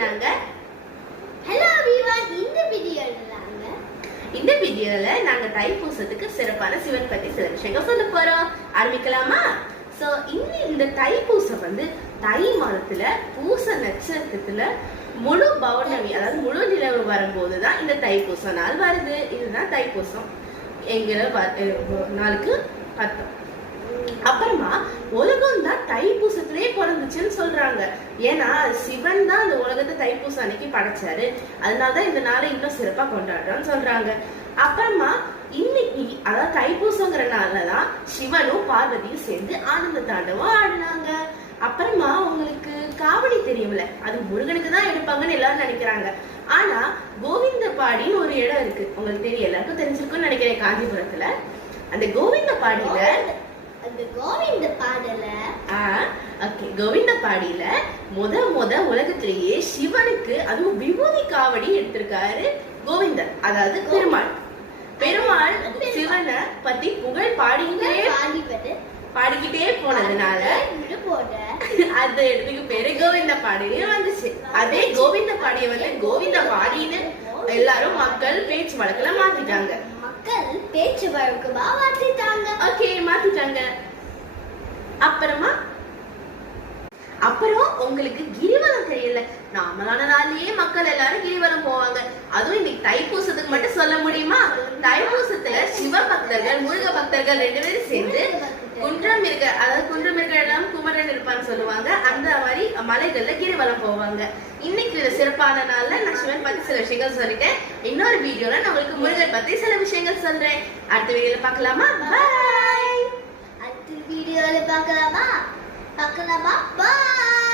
நாங்க hello everyone. இந்த வீடியோல நாங்க தைப்பூசத்துக்கு சிறப்பான சிவன் பத்தி சில விஷயங்கள் சொல்ல போறோம். ஆரம்பிக்கலாமா? சோ இந்த தைப்பூசம் தை மாதத்துல பூச நட்சத்திரத்துல முழு பௌர்ணமி அதாவது முழு நிலவு வரும்போதுதான் இந்த தைப்பூச நாள் வருது. இதுதான் தைப்பூசம் எங்கிற நாளுக்கு அர்த்தம். அப்புறமா உலகம் தான் தைப்பூசத்திலேயே பிறந்துச்சுன்னு சொல்றாங்க. ஏன்னா சிவன் தான் அந்த உலகத்தை தைப்பூசம் அன்னைக்கு படைச்சாரு. அதனாலதான் இந்த நாளை இன்னும் சிறப்பா கொண்டாடுறோம்னு சொல்றாங்க. அப்புறமா இன்னைக்கு அதாவது தைப்பூசங்கிற நாள்லதான் சிவனும் பார்வதியும் சேர்ந்து ஆனந்த தாண்டவம் ஆடினாங்க. அப்புறமா உங்களுக்கு காவடி தெரியும்ல, அது முருகனுக்கு தான் எடுப்பாங்கன்னு எல்லாரும் நினைக்கிறாங்க. ஆனா கோவிந்தபாடின்னு ஒரு இடம் இருக்கு, உங்களுக்கு தெரியும், எல்லாருக்கும் தெரிஞ்சிருக்கும்னு நினைக்கிறேன். காஞ்சிபுரத்துல அந்த கோவிந்தபாடியில கோவிந்தபாடியில முத உலகத்திலேயே சிவனுக்கு அதுவும் விபூதி காவடி எடுத்திருக்காரு கோவிந்தர், அதாவது பெருமாள் சிவனை பத்தி புகழ் பாடிக்கிட்டே போனதுனால அந்த இடத்துக்கு பேரு கோவிந்தபாடின்னு வந்துச்சு. அதே கோவிந்தபாடிய கோவிந்தபாடின்னு எல்லாரும் மக்கள் பேச்சு வழக்குல மாத்திட்டாங்க. மாத்திட்டாங்க. அப்புறம் உங்களுக்கு கிரிவலம் தெரியல, நார்மலான நாள்லயே மக்கள் எல்லாரும் கிரிவலம் போவாங்க. அதுவும் இன்னைக்கு தைப்பூசத்துக்கு மட்டும் சொல்ல முடியுமா? தைப்பூசத்துல சிவ பக்தர்கள் முருக பக்தர்கள் 2 பேரும் சேர்ந்து குன்றம் இருக்கிற இடம் குமரன் இருப்பான்னு சொல்லுவாங்க. அந்த மாதிரி மலைகள்ல கிரிவலம் போவாங்க. இன்னைக்கு சிறப்பான நாள்ல நான் சிவன் பத்தி சில விஷயங்கள் சொல்லிட்டேன். இன்னொரு வீடியோல நான் உங்களுக்கு முருகன் பத்தி சில விஷயங்கள் சொல்றேன். அடுத்த வீடியோல பார்க்கலாமா? பாய். அடுத்த வீடியோல பார்க்கலாமா? பாய்.